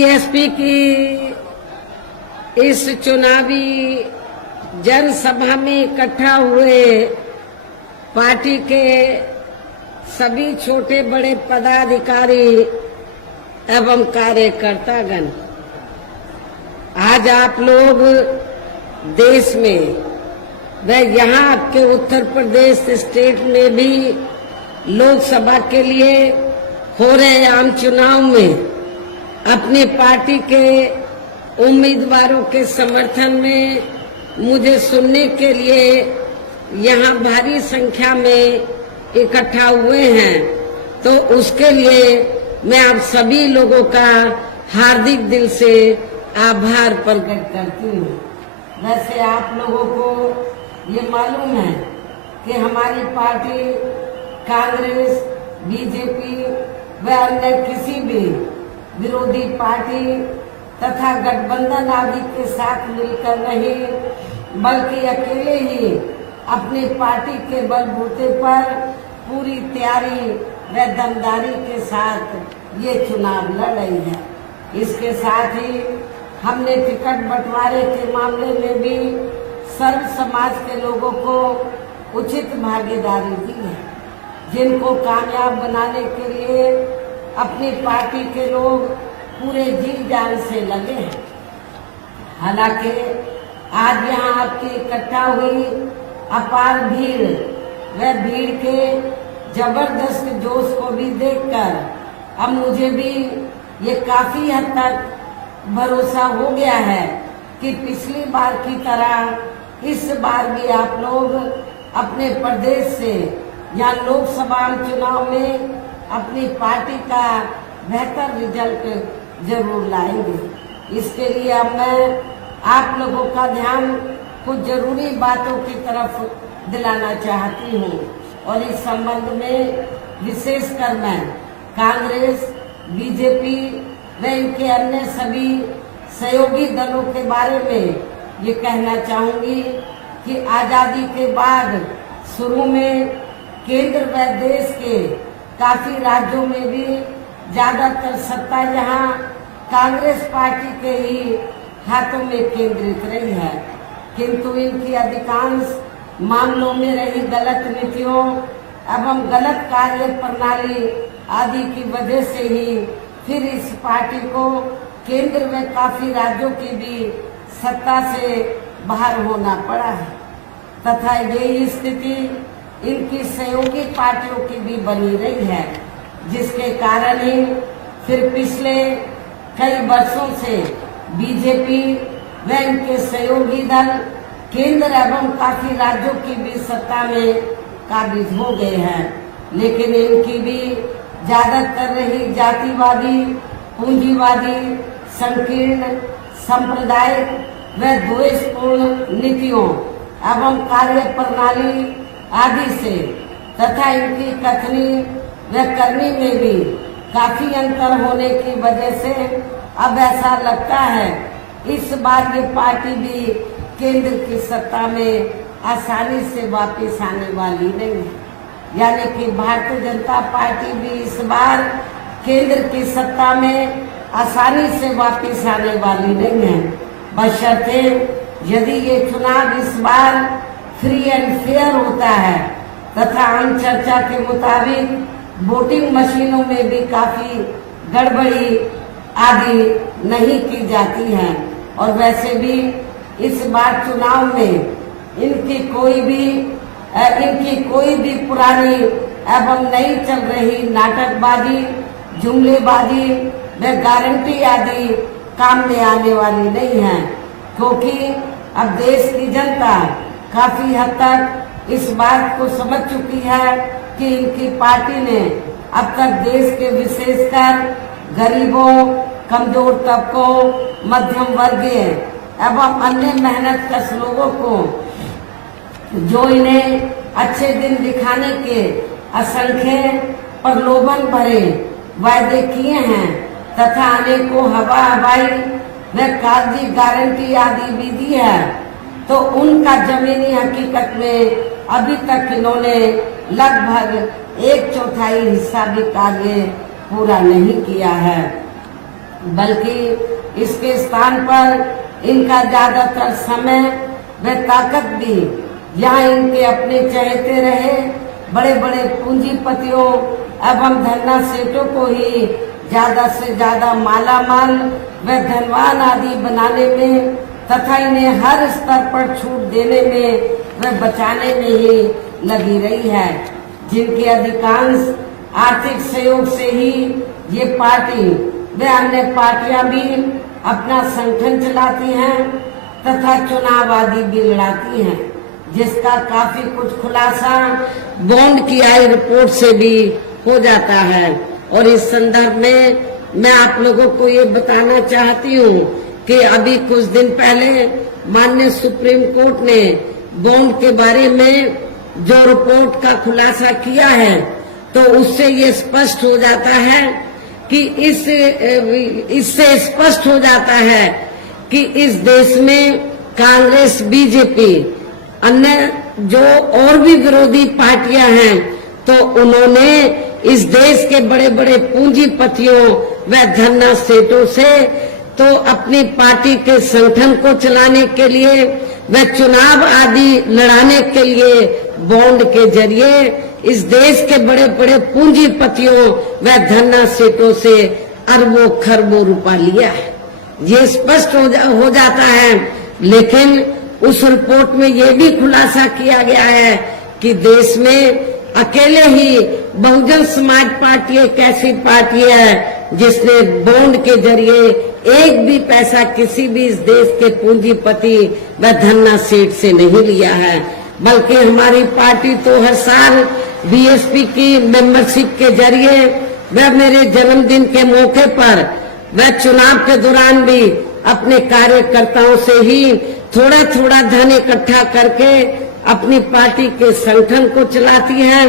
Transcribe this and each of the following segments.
BSP की इस चुनावी जनसभा में इकट्ठा हुए पार्टी के सभी छोटे बड़े पदाधिकारी एवं कार्यकर्तागण, आज आप लोग देश में व यहाँ आपके उत्तर प्रदेश स्टेट में भी लोकसभा के लिए हो रहे आम चुनाव में अपनी पार्टी के उम्मीदवारों के समर्थन में मुझे सुनने के लिए यहाँ भारी संख्या में इकट्ठा हुए हैं, तो उसके लिए मैं आप सभी लोगों का हार्दिक दिल से आभार प्रकट करती हूँ। वैसे आप लोगों को ये मालूम है कि हमारी पार्टी कांग्रेस, बीजेपी व अन्य किसी भी विरोधी पार्टी तथा गठबंधन आदि के साथ मिलकर नहीं, बल्कि अकेले ही अपनी पार्टी के बलबूते पर पूरी तैयारी व दमदारी के साथ ये चुनाव लड़ रही है। इसके साथ ही हमने टिकट बंटवारे के मामले में भी सर्व समाज के लोगों को उचित भागीदारी दी है, जिनको कामयाब बनाने के लिए अपनी पार्टी के लोग पूरे जी जान से लगे हैं। हालांकि आज यहाँ आपकी इकट्ठा हुई अपार भीड़ व भीड़ के जबरदस्त जोश को भी देखकर अब मुझे भी ये काफी हद तक भरोसा हो गया है कि पिछली बार की तरह इस बार भी आप लोग अपने प्रदेश से या लोकसभा चुनाव में अपनी पार्टी का बेहतर रिजल्ट जरूर लाएंगे। इसके लिए अब मैं आप लोगों का ध्यान कुछ जरूरी बातों की तरफ दिलाना चाहती हूँ और इस संबंध में विशेषकर मैं कांग्रेस, बीजेपी व इनके अन्य सभी सहयोगी दलों के बारे में ये कहना चाहूंगी कि आजादी के बाद शुरू में केंद्र व देश के काफी राज्यों में भी ज्यादातर सत्ता यहाँ कांग्रेस पार्टी के ही हाथों में केंद्रित रही है, किंतु इनकी अधिकांश मामलों में रही गलत नीतियों एवं गलत कार्य प्रणाली आदि की वजह से ही फिर इस पार्टी को केंद्र में काफी राज्यों की भी सत्ता से बाहर होना पड़ा है तथा यही स्थिति इनकी सहयोगी पार्टियों की भी बनी रही है, जिसके कारण ही फिर पिछले कई वर्षों से बीजेपी व इनके सहयोगी दल केंद्र एवं काफी राज्यों की भी सत्ता में काबिज हो गए हैं, लेकिन इनकी भी ज्यादातर रही जातिवादी, पूंजीवादी, संकीर्ण, सांप्रदायिक व द्वेषपूर्ण नीतियों एवं कार्य प्रणाली आदि से तथा इनकी कथनी व करनी में भी काफी अंतर होने की वजह से अब ऐसा लगता है इस बार ये पार्टी भी केंद्र की सत्ता में आसानी से वापस आने वाली नहीं है, यानी कि भारतीय जनता पार्टी भी इस बार केंद्र की सत्ता में आसानी से वापस आने वाली नहीं है, बशर्ते यदि ये चुनाव इस बार फ्री एंड फेयर होता है तथा आम चर्चा के मुताबिक वोटिंग मशीनों में भी काफी गड़बड़ी आदि नहीं की जाती है और वैसे भी इस बार चुनाव में इनकी कोई भी पुरानी एवं नई चल रही नाटकबाजी, जुमलेबाजी व गारंटी आदि काम में आने वाली नहीं है, क्योंकि अब देश की जनता काफी हद तक इस बात को समझ चुकी है कि इनकी पार्टी ने अब तक देश के विशेषकर गरीबों, कमजोर तबकों, मध्यम वर्गीय एवं अन्य मेहनतकश लोगों को जो इन्हें अच्छे दिन दिखाने के असंख्य प्रलोभन भरे वायदे किए हैं तथा अनेकों हवाई व कागजी गारंटी आदि भी दी है, तो उनका जमीनी हकीकत में अभी तक इन्होंने लगभग 1/4 हिस्सा भी कार्य पूरा नहीं किया है। बल्कि इसके स्थान पर इनका ज्यादातर समय व ताकत भी यहाँ इनके अपने चहेते रहे बड़े बड़े पूंजीपतियों एवं धन्ना सेठों को ही ज्यादा से ज्यादा मालामाल व धनवान आदि बनाने में तथा इन्हें हर स्तर पर छूट देने में व बचाने में ही लगी रही है, जिनके अधिकांश आर्थिक सहयोग से ही ये पार्टी व अन्य पार्टियां भी अपना संगठन चलाती हैं तथा चुनाव आदि भी लड़ाती हैं, जिसका काफी कुछ खुलासा बॉन्ड की आई रिपोर्ट से भी हो जाता है। और इस संदर्भ में मैं आप लोगों को ये बताना चाहती हूँ कि अभी कुछ दिन पहले माननीय सुप्रीम कोर्ट ने बॉन्ड के बारे में जो रिपोर्ट का खुलासा किया है, तो उससे ये स्पष्ट हो जाता है कि इससे स्पष्ट हो जाता है कि इस देश में कांग्रेस, बीजेपी, अन्य जो और भी विरोधी पार्टियां हैं, तो उन्होंने इस देश के बड़े बड़े पूंजीपतियों व धन्ना सेठों से तो अपनी पार्टी के संगठन को चलाने के लिए व चुनाव आदि लड़ाने के लिए बॉन्ड के जरिए इस देश के बड़े बड़े पूंजीपतियों व धन्ना सेठों से अरबों खरबों रुपया लिया है। ये स्पष्ट हो जाता है। लेकिन उस रिपोर्ट में ये भी खुलासा किया गया है कि देश में अकेले ही बहुजन समाज पार्टी एक ऐसी पार्टी है जिसने बॉन्ड के जरिए एक भी पैसा किसी भी इस देश के पूंजीपति व धन्ना सेठ से नहीं लिया है, बल्कि हमारी पार्टी तो हर साल बीएसपी की मेंबरशिप के जरिए व मेरे जन्मदिन के मौके पर व चुनाव के दौरान भी अपने कार्यकर्ताओं से ही थोड़ा थोड़ा धन इकट्ठा करके अपनी पार्टी के संगठन को चलाती है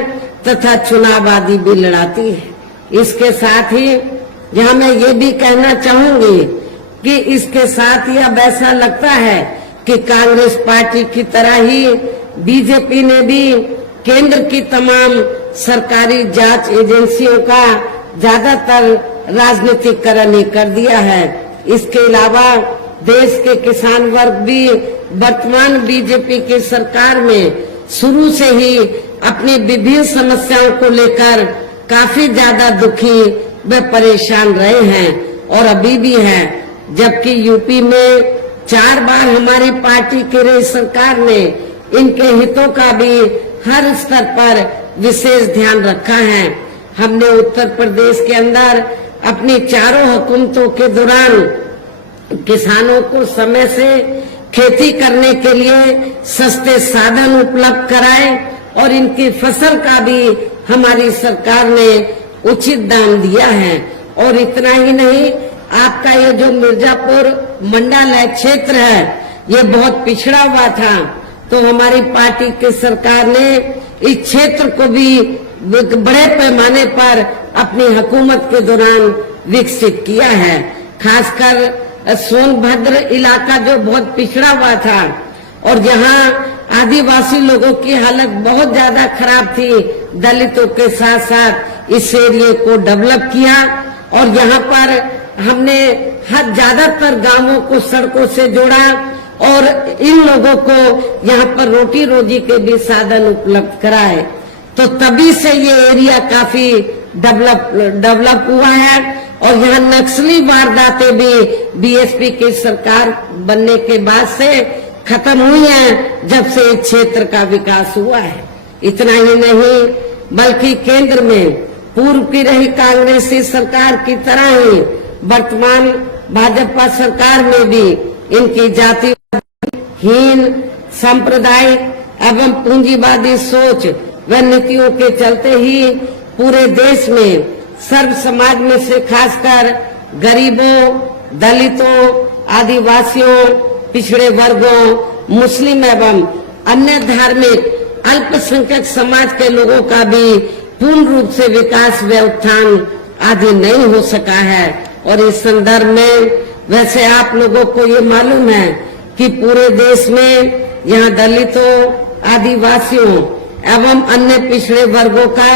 तथा चुनाव आदि भी लड़ाती है। इसके साथ ही यहाँ मैं ये भी कहना चाहूंगी कि इसके साथ ही अब ऐसा लगता है कि कांग्रेस पार्टी की तरह ही बीजेपी ने भी केंद्र की तमाम सरकारी जांच एजेंसियों का ज्यादातर राजनीतिकरण ही कर दिया है। इसके अलावा देश के किसान वर्ग भी वर्तमान बीजेपी की सरकार में शुरू से ही अपनी विभिन्न समस्याओं को लेकर काफी ज्यादा दुखी व परेशान रहे हैं और अभी भी हैं। जबकि यूपी में 4 बार हमारी पार्टी की रही सरकार ने इनके हितों का भी हर स्तर पर विशेष ध्यान रखा है। हमने उत्तर प्रदेश के अंदर अपनी चारों हुकूमतों के दौरान किसानों को समय से खेती करने के लिए सस्ते साधन उपलब्ध कराए और इनकी फसल का भी हमारी सरकार ने उचित दाम दिया है। और इतना ही नहीं, आपका ये जो मिर्जापुर मंडल क्षेत्र है, ये बहुत पिछड़ा हुआ था, तो हमारी पार्टी की सरकार ने इस क्षेत्र को भी बड़े पैमाने पर अपनी हुकूमत के दौरान विकसित किया है। खासकर सोनभद्र इलाका जो बहुत पिछड़ा हुआ था और जहाँ आदिवासी लोगों की हालत बहुत ज्यादा खराब थी, दलितों के साथ साथ इस एरिया को डेवलप किया और यहाँ पर हमने हर ज्यादातर गांवों को सड़कों से जोड़ा और इन लोगों को यहाँ पर रोटी रोजी के भी साधन उपलब्ध कराए। तो तभी से ये एरिया काफी डेवलप हुआ है और यहाँ नक्सली वारदातें भी बीएसपी की सरकार बनने के बाद से खत्म हुई हैं, जब से इस क्षेत्र का विकास हुआ है। इतना ही नहीं, बल्कि केंद्र में पूर्व की रही कांग्रेसी सरकार की तरह ही वर्तमान भाजपा सरकार में भी इनकी जातिहीन, सांप्रदायिक एवं पूंजीवादी सोच व नीतियों के चलते ही पूरे देश में सर्व समाज में से खासकर गरीबों, दलितों, आदिवासियों, पिछड़े वर्गों, मुस्लिम एवं अन्य धार्मिक अल्पसंख्यक समाज के लोगों का भी पूर्ण रूप से विकास व उत्थान आदि नहीं हो सका है। और इस संदर्भ में वैसे आप लोगों को ये मालूम है कि पूरे देश में यहाँ दलितों, आदिवासियों एवं अन्य पिछड़े वर्गों का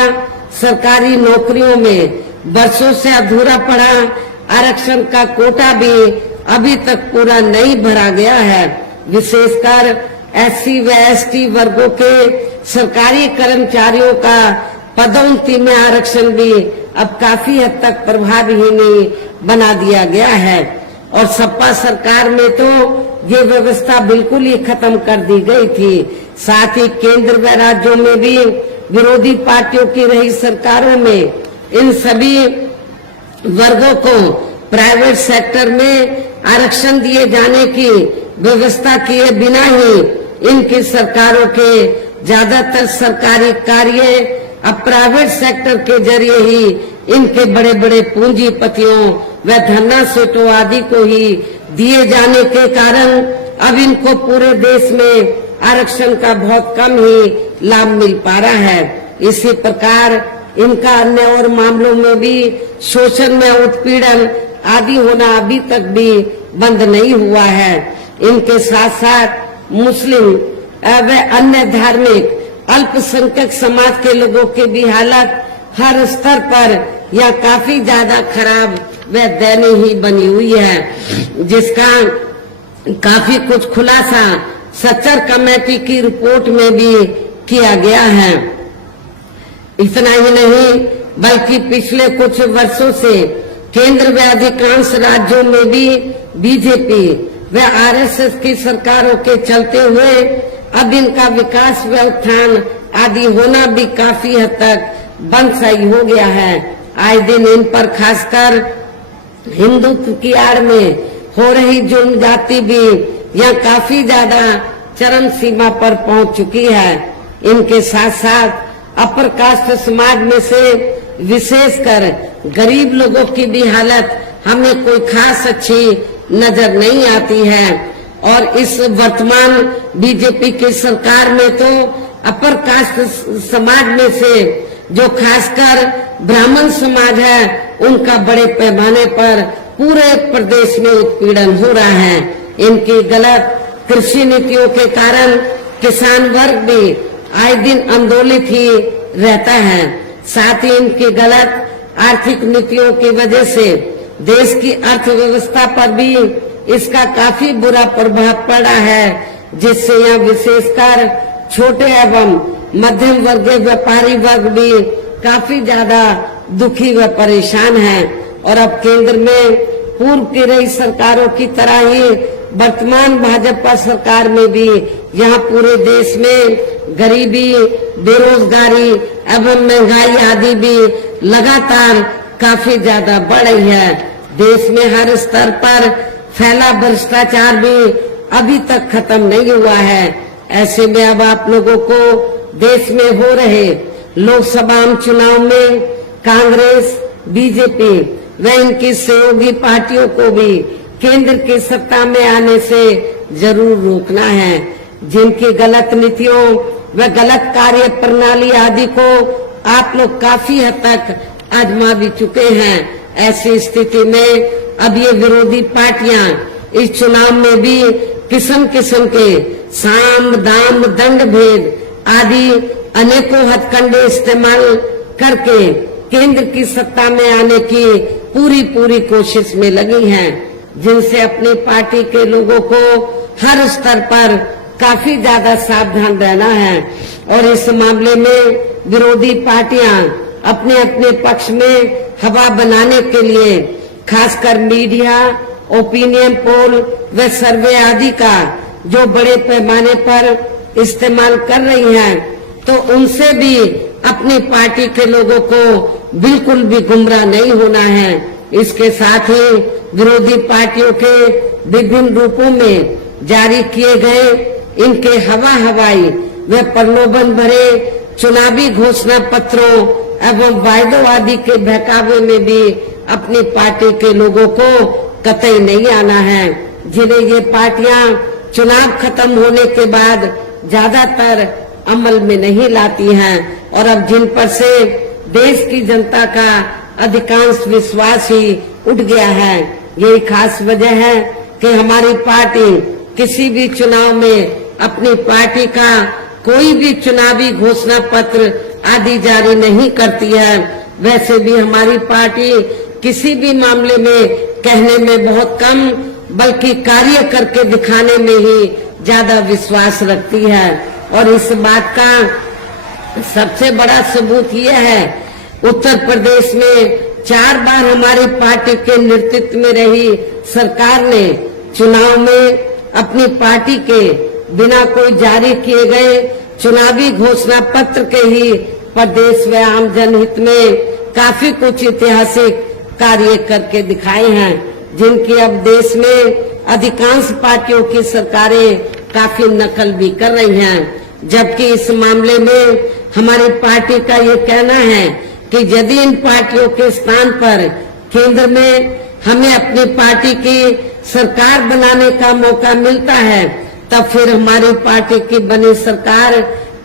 सरकारी नौकरियों में वर्षों से अधूरा पड़ा आरक्षण का कोटा भी अभी तक पूरा नहीं भरा गया है। विशेषकर एससी व एसटी वर्गों के सरकारी कर्मचारियों का पदोन्नति में आरक्षण भी अब काफी हद तक प्रभावहीन बना दिया गया है और सपा सरकार में तो ये व्यवस्था बिल्कुल ही खत्म कर दी गई थी। साथ ही केंद्र व राज्यों में भी विरोधी पार्टियों की रही सरकारों में इन सभी वर्गों को प्राइवेट सेक्टर में आरक्षण दिए जाने की व्यवस्था किए बिना ही इनकी सरकारों के ज्यादातर सरकारी कार्य अब प्राइवेट सेक्टर के जरिए ही इनके बड़े बड़े पूंजीपतियों व धन्ना सेठों आदि को ही दिए जाने के कारण अब इनको पूरे देश में आरक्षण का बहुत कम ही लाभ मिल पा रहा है। इसी प्रकार इनका अन्य और मामलों में भी शोषण में उत्पीड़न आदि होना अभी तक भी बंद नहीं हुआ है। इनके साथ साथ मुस्लिम व अन्य धार्मिक अल्पसंख्यक समाज के लोगों की भी हालत हर स्तर पर यह काफी ज्यादा खराब व दयनीय ही बनी हुई है, जिसका काफी कुछ खुलासा सच्चर कमेटी की रिपोर्ट में भी किया गया है। इतना ही नहीं बल्कि पिछले कुछ वर्षों से केंद्र व अधिकांश राज्यों में भी बीजेपी व आरएसएस की सरकारों के चलते हुए अब इनका विकास व उत्थान आदि होना भी काफी हद तक बंद सही हो गया है। आए दिन इन पर खासकर हिंदुत्व की आड़ में हो रही जुल्म जाति भी यह काफी ज्यादा चरम सीमा पर पहुंच चुकी है। इनके साथ साथ अपर कास्ट समाज में से विशेषकर गरीब लोगों की भी हालत हमें कोई खास अच्छी नजर नहीं आती है और इस वर्तमान बीजेपी की सरकार में तो अपर कास्ट समाज में से जो खासकर ब्राह्मण समाज है उनका बड़े पैमाने पर पूरे प्रदेश में उत्पीड़न हो रहा है। इनकी गलत कृषि नीतियों के कारण किसान वर्ग भी आए दिन आंदोलित ही रहता है। साथ ही इनकी गलत आर्थिक नीतियों की वजह से देश की अर्थव्यवस्था पर भी इसका काफी बुरा प्रभाव पड़ा है, जिससे यह विशेषकर छोटे एवं मध्यम वर्गीय व्यापारी वर्ग भी काफी ज्यादा दुखी व परेशान है। और अब केंद्र में पूर्व की रही सरकारों की तरह ही वर्तमान भाजपा सरकार में भी यहाँ पूरे देश में गरीबी, बेरोजगारी एवं महंगाई आदि भी लगातार काफी ज्यादा बढ़ रही है। देश में हर स्तर पर फैला भ्रष्टाचार भी अभी तक खत्म नहीं हुआ है। ऐसे में अब आप लोगों को देश में हो रहे लोकसभा चुनाव में कांग्रेस, बीजेपी व इनकी सहयोगी पार्टियों को भी केंद्र की सत्ता में आने से जरूर रोकना है। जिनकी गलत नीतियों व गलत कार्य प्रणाली आदि को आप लोग काफी हद तक आजमा भी चुके हैं। ऐसी स्थिति में अब ये विरोधी पार्टियां इस चुनाव में भी किस्म किस्म के साम, दाम, दंड भेद आदि अनेकों हथकंडे इस्तेमाल करके केंद्र की सत्ता में आने की पूरी कोशिश में लगी हैं, जिनसे अपनी पार्टी के लोगों को हर स्तर पर काफी ज्यादा सावधान रहना है। और इस मामले में विरोधी पार्टियां अपने अपने पक्ष में हवा बनाने के लिए खासकर मीडिया, ओपिनियन पोल व सर्वे आदि का जो बड़े पैमाने पर इस्तेमाल कर रही हैं, तो उनसे भी अपनी पार्टी के लोगों को बिल्कुल भी गुमराह नहीं होना है। इसके साथ ही विरोधी पार्टियों के विभिन्न रूपों में जारी किए गए इनके हवाई व प्रलोभन भरे चुनावी घोषणा पत्रों एवं वायदों आदि के बहकावे में भी अपनी पार्टी के लोगों को कतई नहीं आना है, जिन्हें ये पार्टियां चुनाव खत्म होने के बाद ज्यादातर अमल में नहीं लाती हैं और अब जिन पर से देश की जनता का अधिकांश विश्वास ही उठ गया है। यही खास वजह है कि हमारी पार्टी किसी भी चुनाव में अपनी पार्टी का कोई भी चुनावी घोषणा पत्र आदि जारी नहीं करती है। वैसे भी हमारी पार्टी किसी भी मामले में कहने में बहुत कम बल्कि कार्य करके दिखाने में ही ज्यादा विश्वास रखती है। और इस बात का सबसे बड़ा सबूत यह है, उत्तर प्रदेश में 4 बार हमारी पार्टी के नेतृत्व में रही सरकार ने चुनाव में अपनी पार्टी के बिना कोई जारी किए गए चुनावी घोषणा पत्र के ही प्रदेश व आम जनहित में काफी कुछ ऐतिहासिक कार्य करके दिखाए हैं, जिनकी अब देश में अधिकांश पार्टियों की सरकारें काफी नकल भी कर रही हैं। जबकि इस मामले में हमारी पार्टी का ये कहना है कि यदि इन पार्टियों के स्थान पर केंद्र में हमें अपनी पार्टी की सरकार बनाने का मौका मिलता है, तब फिर हमारी पार्टी की बनी सरकार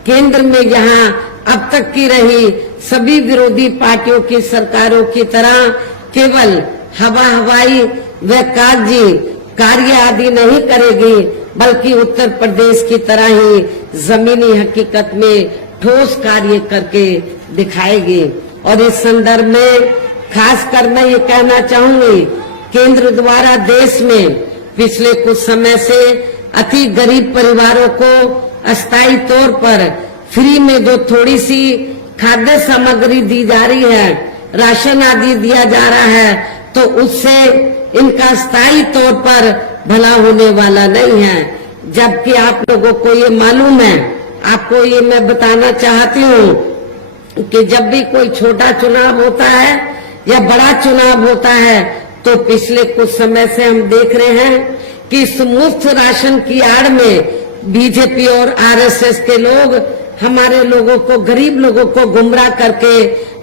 केंद्र में यहाँ अब तक की रही सभी विरोधी पार्टियों की सरकारों की तरह केवल हवाई व कागजी कार्य आदि नहीं करेगी, बल्कि उत्तर प्रदेश की तरह ही जमीनी हकीकत में ठोस कार्य करके दिखाएगी। और इस संदर्भ में खासकर मैं ये कहना चाहूंगी, केंद्र द्वारा देश में पिछले कुछ समय से अति गरीब परिवारों को अस्थायी तौर पर फ्री में जो थोड़ी सी खाद्य सामग्री दी जा रही है, राशन आदि दिया जा रहा है, तो उससे इनका स्थायी तौर पर भला होने वाला नहीं है। जबकि आप लोगों को ये मालूम है, आपको ये मैं बताना चाहती हूँ कि जब भी कोई छोटा चुनाव होता है या बड़ा चुनाव होता है, तो पिछले कुछ समय से हम देख रहे हैं कि इस मुफ्त राशन की आड़ में बीजेपी और आरएसएस के लोग हमारे लोगों को, गरीब लोगों को गुमराह करके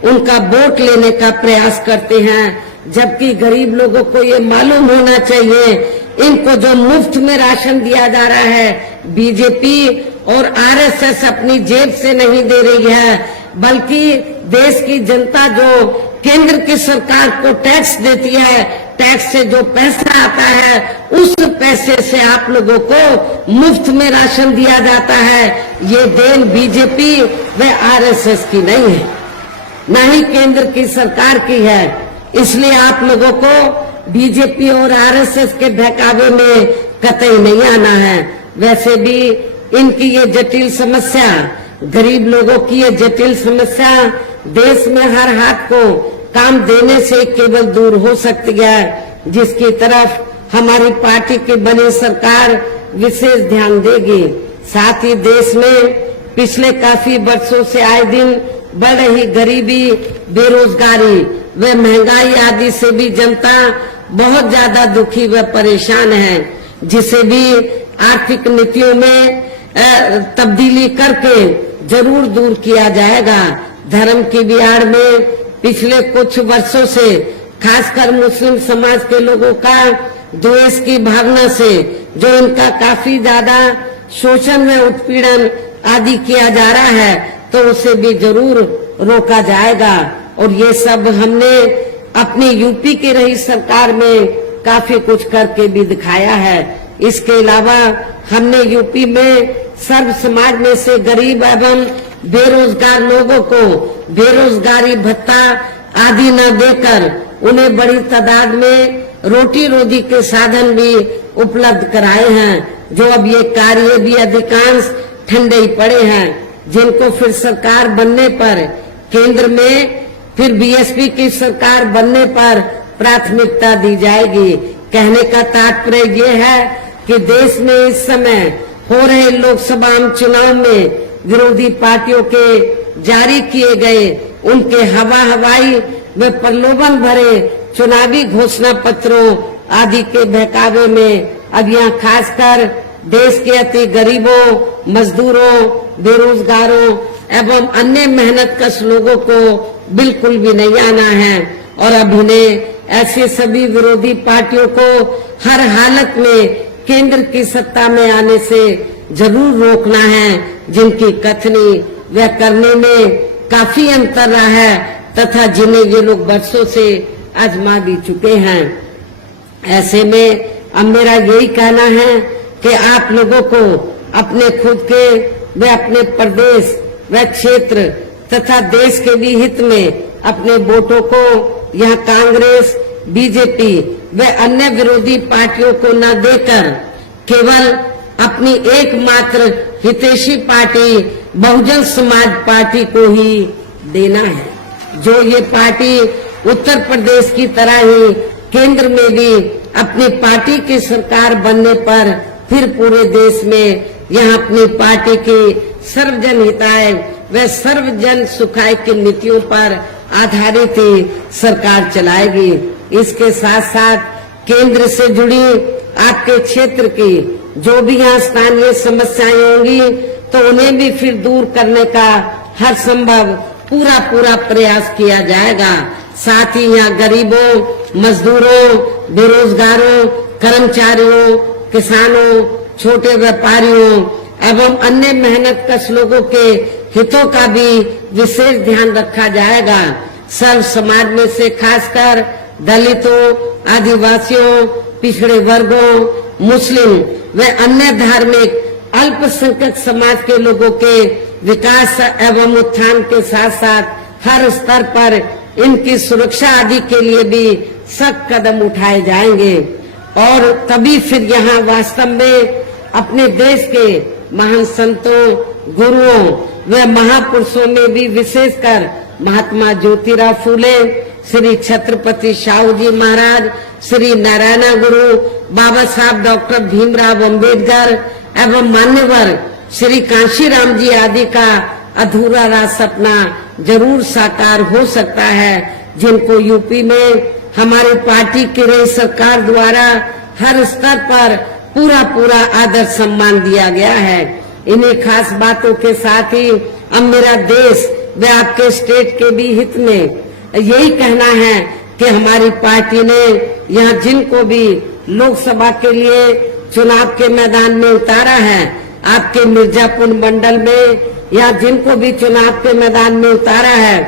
उनका वोट लेने का प्रयास करते हैं। जबकि गरीब लोगों को ये मालूम होना चाहिए, इनको जो मुफ्त में राशन दिया जा रहा है, बीजेपी और आरएसएस अपनी जेब से नहीं दे रही है, बल्कि देश की जनता जो केंद्र की सरकार को टैक्स देती है, टैक्स से जो पैसा आता है, उस पैसे से आप लोगों को मुफ्त में राशन दिया जाता है। ये देन बीजेपी व आरएसएस की नहीं है, न ही केंद्र की सरकार की है। इसलिए आप लोगों को बीजेपी और आरएसएस के बहकावे में कतई नहीं आना है। वैसे भी इनकी ये जटिल समस्या, गरीब लोगों की ये जटिल समस्या देश में हर हाथ को काम देने से केवल दूर हो सकती है, जिसकी तरफ हमारी पार्टी की बनी सरकार विशेष ध्यान देगी। साथ ही देश में पिछले काफी वर्षों से आए दिन बढ़ रही गरीबी, बेरोजगारी व महंगाई आदि से भी जनता बहुत ज्यादा दुखी व परेशान है, जिसे भी आर्थिक नीतियों में तब्दीली करके जरूर दूर किया जाएगा। धर्म की भी आड़ में पिछले कुछ वर्षों से खासकर मुस्लिम समाज के लोगों का द्वेष की भावना से जो इनका काफी ज्यादा शोषण व उत्पीड़न आदि किया जा रहा है, तो उसे भी जरूर रोका जाएगा। और ये सब हमने अपनी यूपी की रही सरकार में काफी कुछ करके भी दिखाया है। इसके अलावा हमने यूपी में सर्व समाज में से गरीब एवं बेरोजगार लोगों को बेरोजगारी भत्ता आदि न देकर उन्हें बड़ी तादाद में रोटी रोजी के साधन भी उपलब्ध कराए हैं, जो अब ये कार्य भी अधिकांश ठंडे ही पड़े हैं, जिनको फिर सरकार बनने पर केंद्र में फिर बीएसपी की सरकार बनने पर प्राथमिकता दी जाएगी। कहने का तात्पर्य ये है कि देश में इस समय हो रहे लोकसभा चुनाव में विरोधी पार्टियों के जारी किए गए उनके हवाई व प्रलोभन भरे चुनावी घोषणा पत्रों आदि के बहकावे में अब यहाँ खासकर देश के अति गरीबों, मजदूरों, बेरोजगारों एवं अन्य मेहनतकश लोगों को बिल्कुल भी नहीं आना है। और अब इन्हें ऐसे सभी विरोधी पार्टियों को हर हालत में केंद्र की सत्ता में आने से जरूर रोकना है, जिनकी कथनी व करने में काफी अंतर रहा है तथा जिन्हें ये लोग वर्षों से आजमा भी चुके हैं। ऐसे में अब मेरा यही कहना है कि आप लोगों को अपने खुद के व अपने प्रदेश व क्षेत्र तथा देश के भी हित में अपने वोटों को यह कांग्रेस, बीजेपी व अन्य विरोधी पार्टियों को न देकर केवल अपनी एकमात्र हितैषी पार्टी बहुजन समाज पार्टी को ही देना है। जो ये पार्टी उत्तर प्रदेश की तरह ही केंद्र में भी अपनी पार्टी की सरकार बनने पर फिर पूरे देश में यह अपनी पार्टी की सर्वजन हिताय व सर्वजन सुखाय की नीतियों पर आधारित ही सरकार चलाएगी। इसके साथ साथ केंद्र से जुड़ी आपके क्षेत्र की जो भी यहाँ स्थानीय समस्याएं होंगी तो उन्हें भी फिर दूर करने का हर संभव पूरा प्रयास किया जाएगा। साथ ही यहाँ गरीबों, मजदूरों, बेरोजगारों, कर्मचारियों, किसानों, छोटे व्यापारियों एवं अन्य मेहनत कश लोगों के हितों का भी विशेष ध्यान रखा जाएगा। सर्व समाज में से खासकर दलितों, आदिवासियों, पिछड़े वर्गों, मुस्लिम व अन्य धार्मिक अल्पसंख्यक समाज के लोगों के विकास एवं उत्थान के साथ साथ हर स्तर पर इनकी सुरक्षा आदि के लिए भी सख्त कदम उठाए जाएंगे और तभी फिर यहाँ वास्तव में अपने देश के महान संतों, गुरुओं व महापुरुषों में भी विशेषकर महात्मा ज्योतिराव फूले, श्री छत्रपति शाहू जी महाराज, श्री नारायण गुरु, बाबा साहब डॉक्टर भीमराव अंबेडकर एवं मान्यवर श्री कांशीराम जी आदि का अधूरा रहा सपना जरूर साकार हो सकता है, जिनको यूपी में हमारी पार्टी की रही सरकार द्वारा हर स्तर पर पूरा आदर सम्मान दिया गया है। इन्हीं खास बातों के साथ ही अब मेरा देश व आपके स्टेट के भी हित में यही कहना है कि हमारी पार्टी ने यहाँ जिनको भी लोकसभा के लिए चुनाव के मैदान में उतारा है, आपके मिर्जापुर मंडल में या जिनको भी चुनाव के मैदान में उतारा है,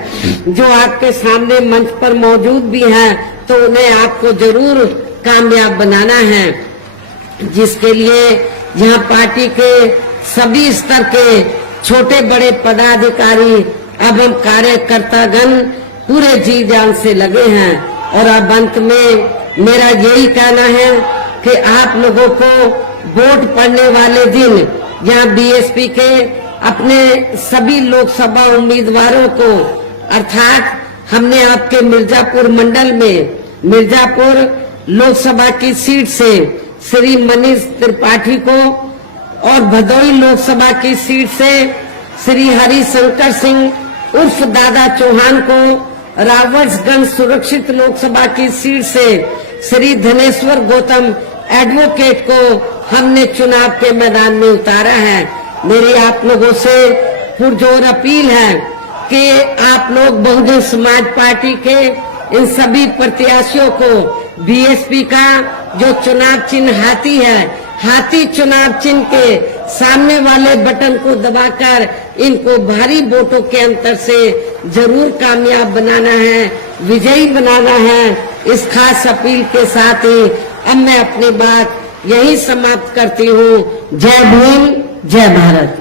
जो आपके सामने मंच पर मौजूद भी हैं, तो उन्हें आपको जरूर कामयाब बनाना है, जिसके लिए यहाँ पार्टी के सभी स्तर के छोटे बड़े पदाधिकारी एवं कार्यकर्तागण पूरे जी जान से लगे हैं। और अब अंत में मेरा यही कहना है कि आप लोगों को वोट पड़ने वाले दिन यहाँ बीएसपी के अपने सभी लोकसभा उम्मीदवारों को, अर्थात हमने आपके मिर्जापुर मंडल में मिर्जापुर लोकसभा की सीट से श्री मनीष त्रिपाठी को और भदोई लोकसभा की सीट से श्री हरिशंकर सिंह उर्फ दादा चौहान को, रावतगंज सुरक्षित लोकसभा की सीट से श्री धनेश्वर गौतम एडवोकेट को हमने चुनाव के मैदान में उतारा है। मेरी आप लोगों से पुरजोर अपील है कि आप लोग बहुजन समाज पार्टी के इन सभी प्रत्याशियों को बीएसपी का जो चुनाव चिन्ह हाथी है, हाथी चुनाव चिन्ह के सामने वाले बटन को दबाकर इनको भारी वोटों के अंतर से जरूर कामयाब बनाना है, विजयी बनाना है। इस खास अपील के साथ ही अब मैं अपनी बात यही समाप्त करती हूँ। जय भीम, जय भारत।